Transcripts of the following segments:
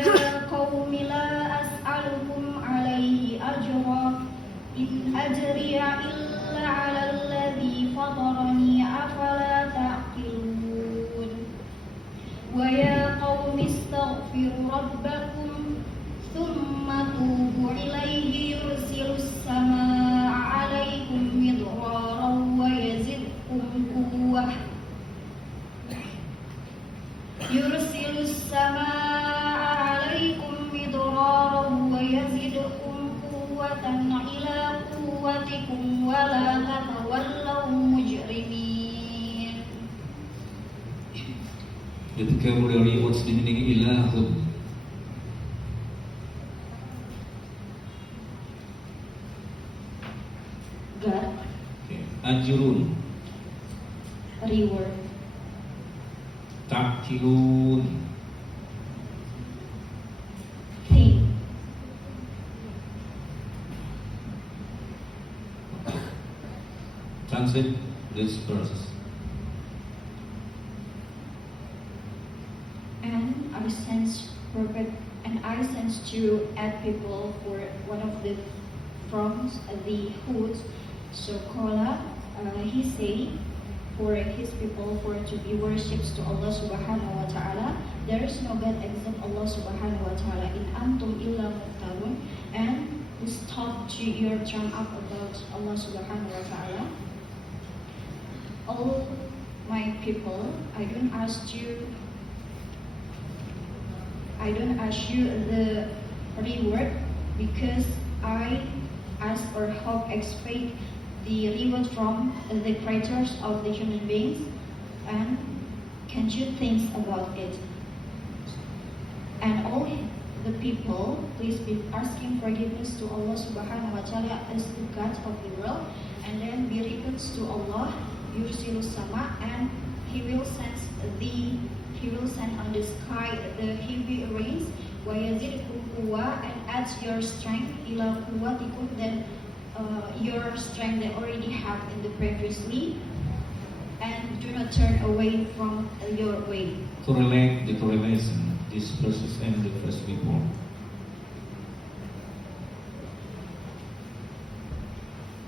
وَيَا قَوْمِ لَا أَسْأَلُكُمْ عَلَيْهِ أَجْرًا إِنْ أَجْرِيَ إِلَّا عَلَى الَّذِي فَطَرَنِي أَفَلَا تَعْقِلُونَ وَيَا قَوْمِ اسْتَغْفِرُوا رَبَّكُمْ ثُمَّ تُوبُوا إِلَيْهِ يُرْسِلِ السَّمَاءَ عَلَيْكُمْ مِدْرَارًا وَيَزِدْكُمْ قُوَّةً إِلَى قُوَّتِكُمْ وَلَا تَتَوَلَّوْا مُجْرِمِينَ. The vocabulary, what's the meaning ilahun? God. Okay. Ajrun. Reward. Ta'kilun. Think. Translate this verse. And I sent you at people for one of the from the Hud. So Kola, he say for his people for to be worshipped to Allah subhanahu wa ta'ala. There is no God except Allah subhanahu wa ta'ala. In antum illa muftarun, and stop to your turn up about Allah subhanahu wa ta'ala. All my people, I don't ask you the reward, because I ask or hope expect the reward from the creators of the human beings. And can you think about it? And all the people, please be asking forgiveness to Allah subhanahu wa ta'ala as the God of the world, and then be repent to Allah, yursilu sama, and He will send on the sky the heavy rains, وَيَزِدْكُمْ قُوَّةً, and add your strength, إِلَى قُوَّتِكُمْ, then your strength that already have in the previously, and do not turn away from your way. To relate the correlation, these verses and the verse before.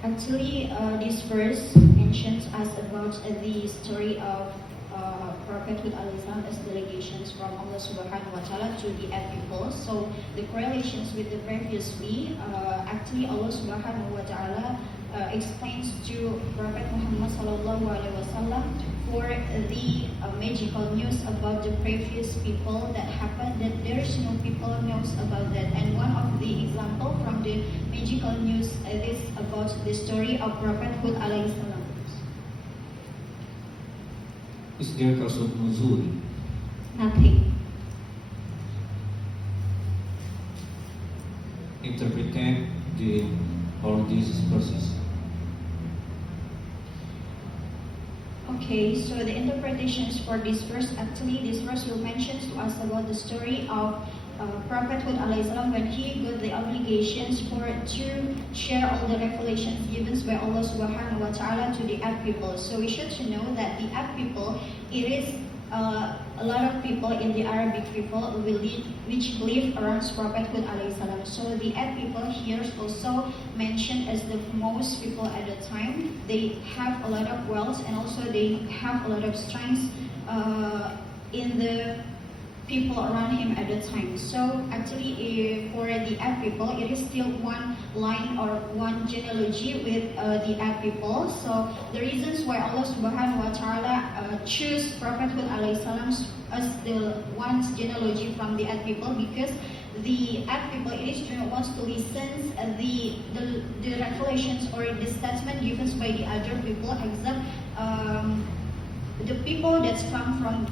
Actually, this verse mentions us about the story of Prophet Hud alayhi as delegations from Allah subhanahu wa ta'ala to the Ad people. So the correlations with the previously, actually Allah subhanahu wa ta'ala explains to Prophet Muhammad sallallahu alaihi wasallam for the magical news about the previous people that happened, that there is no people knows about that. And one of the example from the magical news is about the story of Prophet Hud alayhi salam. Is there cause of nuzul? Nothing. Interpreted all these verses. Okay, so the interpretations for this verse, actually this verse will mention to us about the story of Prophet Hud alayhi salam when he got the obligations to share all the revelations given by Allah subhanahu wa ta'ala to the Ad people. So we should know that the Ad people, it is a lot of people in the Arabic people which believe around Prophet Hud alayhi salam. So the Ad people here is also mentioned as the most people at the time. They have a lot of wealth, and also they have a lot of strength in the people around him at the time. So actually for the Ad people, it is still one line or one genealogy with the Ad people. So the reasons why Allah subhanahu wa ta'ala choose Prophet Hud alayhi salam as the one genealogy from the Ad people, because the Ad people, it is do not want to listen the revelations or the statement given by the other people, except the people that come from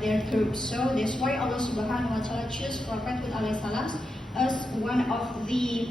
their group. So that's why Allah subhanahu wa ta'ala chose Prophet Hud alayhi salam as one of the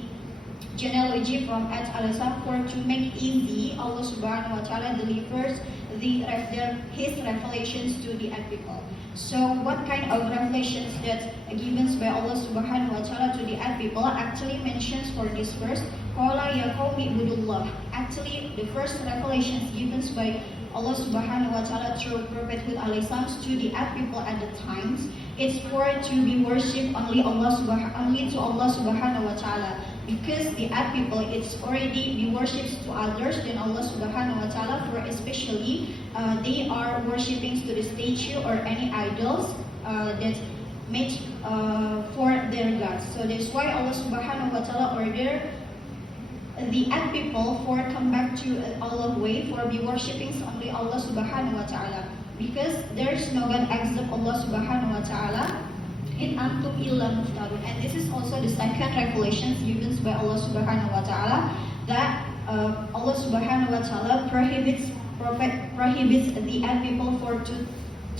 genealogy from Ad alayhi salam, for to make easy Allah subhanahu wa ta'ala delivers his revelations to the Ad people. So what kind of revelations that given by Allah subhanahu wa ta'ala to the Ad people actually mentions for this verse, Qala ya qawmi ibudullah. Actually the first revelations given by Allah Subhanahu wa Ta'ala through Prophet Hud alayhi salam to the Ad people at the times, it's for to be worshipped only to Allah Subhanahu wa Ta'ala. Because the Ad people, it's already be worshipped to others than Allah Subhanahu wa Ta'ala. For especially, they are worshipping to the statue or any idols that made for their gods. So that's why Allah Subhanahu wa Ta'ala ordered the Ad people for come back to Allah way for be worshipping only Allah Subhanahu wa Ta'ala, because there's no God except Allah Subhanahu wa Ta'ala. In antum illa muftarun. And this is also the second regulations given by Allah Subhanahu wa Ta'ala, that Allah Subhanahu wa Ta'ala prohibits the Ad people for to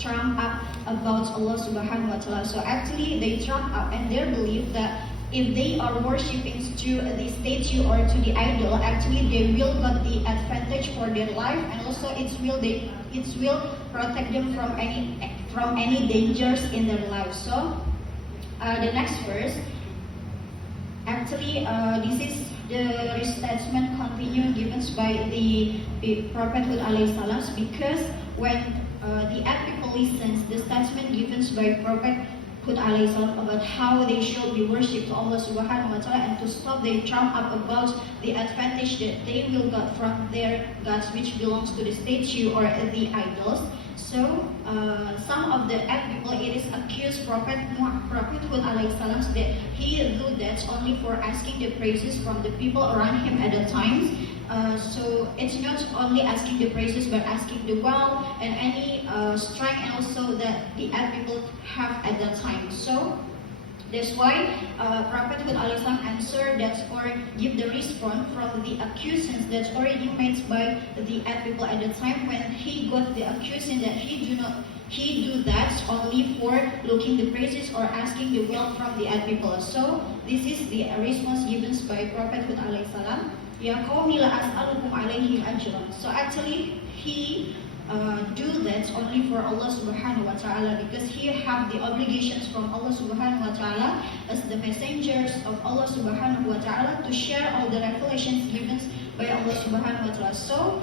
trump up about Allah Subhanahu wa Ta'ala. So actually they trump up and they believe that if they are worshipping to the statue or to the idol, actually they will get the advantage for their life, and also it will protect them from any dangers in their life. So the next verse, actually this is the statement continue given by the Prophet Hud alayhi salam, because when the Ad people listens the statement given by Prophet Hud alayhi salam about how they should be worshipped to Allah Subhanahu wa Ta'ala, and to stop their trump up about the advantage that they will get from their gods which belongs to the statue or the idols. So some of the Ad people, it is accused Prophet Hud alayhi salam that he do that only for asking the praises from the people around him at the times. So it's not only asking the praises, but asking the wealth and any strength, and also that the Ad people have at that time. So that's why Prophet Hud alayhi salam answered that, or give the response from the accusations that's already made by the Ad people at the time, when he got the accusation that he do that only for looking the praises or asking the wealth from the Ad people. So this is the response given by Prophet Hud alayhi salam. Ya qawmi la as'alukum alayhi ajran. So actually he do that only for Allah Subhanahu wa Ta'ala, because he have the obligations from Allah Subhanahu wa Ta'ala as the messengers of Allah Subhanahu wa Ta'ala to share all the revelations given by Allah Subhanahu wa Ta'ala. So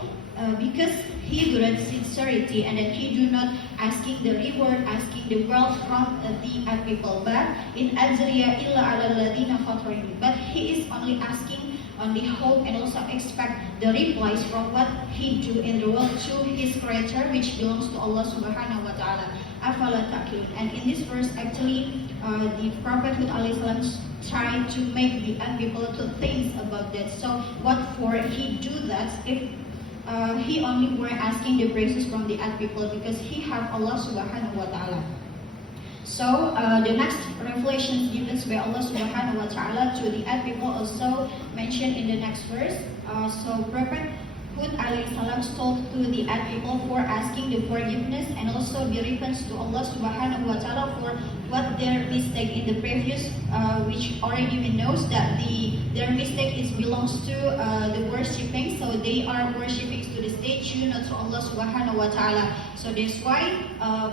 because he do that sincerity, and that he do not asking the reward, asking the wealth from the Ad people, but in ajriya illa ala alladhina fatarini, but he is only asking on the hope and also expect the replies from what he do in the world to his creator, which belongs to Allah Subhanahu wa Ta'ala. Afala taqilun. And in this verse, actually, the Prophet Hud alayhi salam tried to make the Ad people to think about that. So what for he do that if he only were asking the praises from the Ad people, because he have Allah Subhanahu wa Ta'ala. So the next revelations given by Allah Subhanahu wa Ta'ala to the Ad people also mentioned in the next verse. So Prophet Hud alayhi salam told to the Ad people for asking the forgiveness and also the repentance to Allah Subhanahu wa Ta'ala for what their mistake in the previous, which already we knows that their mistake is belongs to the worshipping. So they are worshipping to the statue, not to Allah Subhanahu wa Ta'ala. So that's why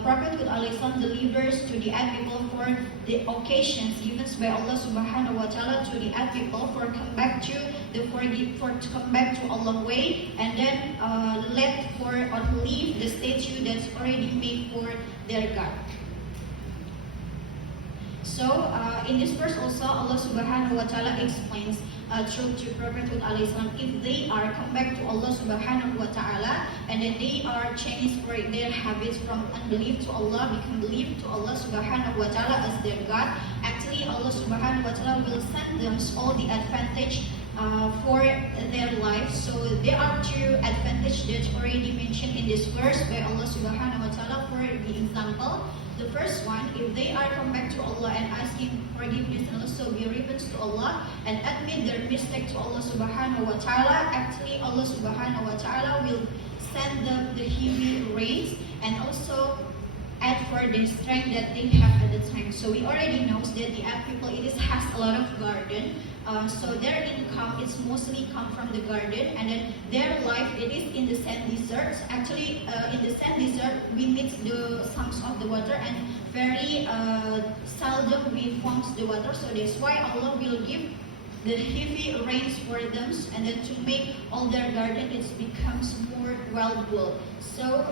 Prophet Hud alayhi salam delivers to the Ad people for the occasions given by Allah Subhanahu wa Ta'ala to the Ad people for come back to come back to Allah way, and then leave the statue that's already made for their God. So in this verse also Allah Subhanahu wa Ta'ala explains through to Prophet Hud alayhi salam, if they are come back to Allah Subhanahu wa Ta'ala, and then they are changed for their habits from unbelief to Allah, become belief to Allah Subhanahu wa Ta'ala as their God, actually Allah Subhanahu wa Ta'ala will send them all the advantage for their life. So there are two advantages that's already mentioned in this verse by Allah Subhanahu wa Ta'ala. For the example, the first one, if they are come back to Allah and asking forgiveness and also be repentance to Allah and admit their mistake to Allah Subhanahu wa Ta'ala, actually Allah Subhanahu wa Ta'ala will send them the heavy rains and also add for the strength that they have at the time. So we already know that the Ad people has a lot of garden. So their income is mostly come from the garden, and then their life it is in the sand deserts. Actually, in the sand desert we meet the source of the water, and very seldom we found the water. So that's why Allah will give the heavy rains for them, and then to make all their garden it becomes more valuable. So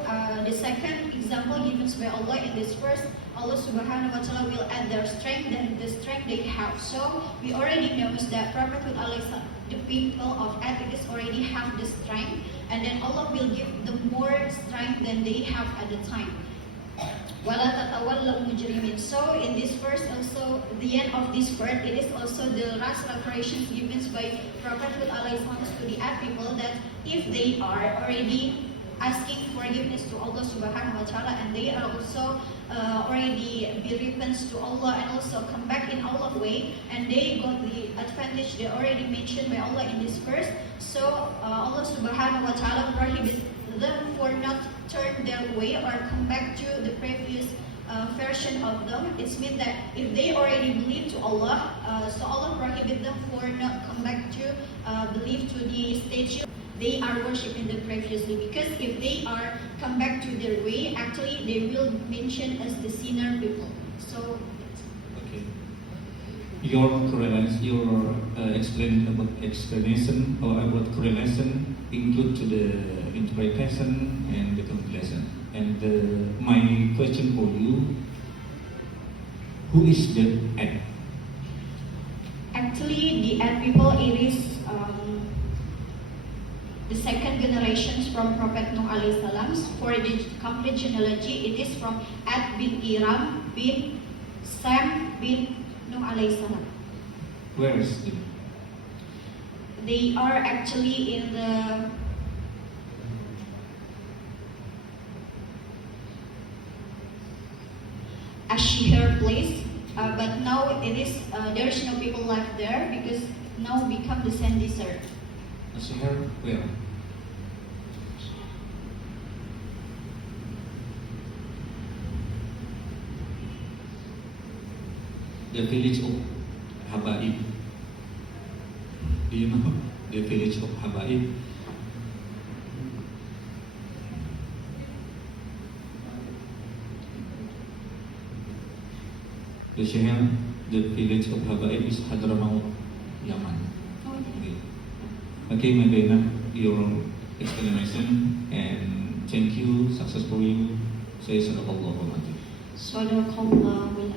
the second example given by Allah in this verse, Allah Subhanahu wa Taala will add their strength than the strength they have. So we already know that Prophet the people of Ad already have the strength, and then Allah will give them more strength than they have at the time. وَلَا تَتَوَلَّوْا مُجْرِمِينَ. So in this verse also, the end of this verse, it is also the last declaration given by Prophet to the Ad people that if they are already asking forgiveness to Allah Subhanahu wa Taala, and they are also already be repents to Allah and also come back in Allah's way, and they got the advantage they already mentioned by Allah in this verse. So Allah Subhanahu wa Taala prohibits them for not turn their way or come back to the previous version of them. It means that if they already believe to Allah, so Allah prohibit them for not come back to believe to the statue they are worshipping them previously, because if they are come back to their way, actually they will mention as the sinner people. So Okay. Your explanation or about correlation include to the interpretation and the conclusion. And my question for you: who is the Ad? actually the Ad people, it is the second generations from Prophet Nuh alayhi salam. For the complete genealogy, it is from Ad bin Iram bin Sam bin Nuh alayhi salam. Where is it? They are actually in the Ashir place, but now it is there is no people left there because now become the sand desert. Ashar, where? The village of Habaib. Do you know the village of Habaib? The Shahar, the village of Habaib is Hadramaut, Yaman. Okay, Madina, your explanation, and thank you, success for you. Say Sadaqallahu alaihi. Sadaqallahu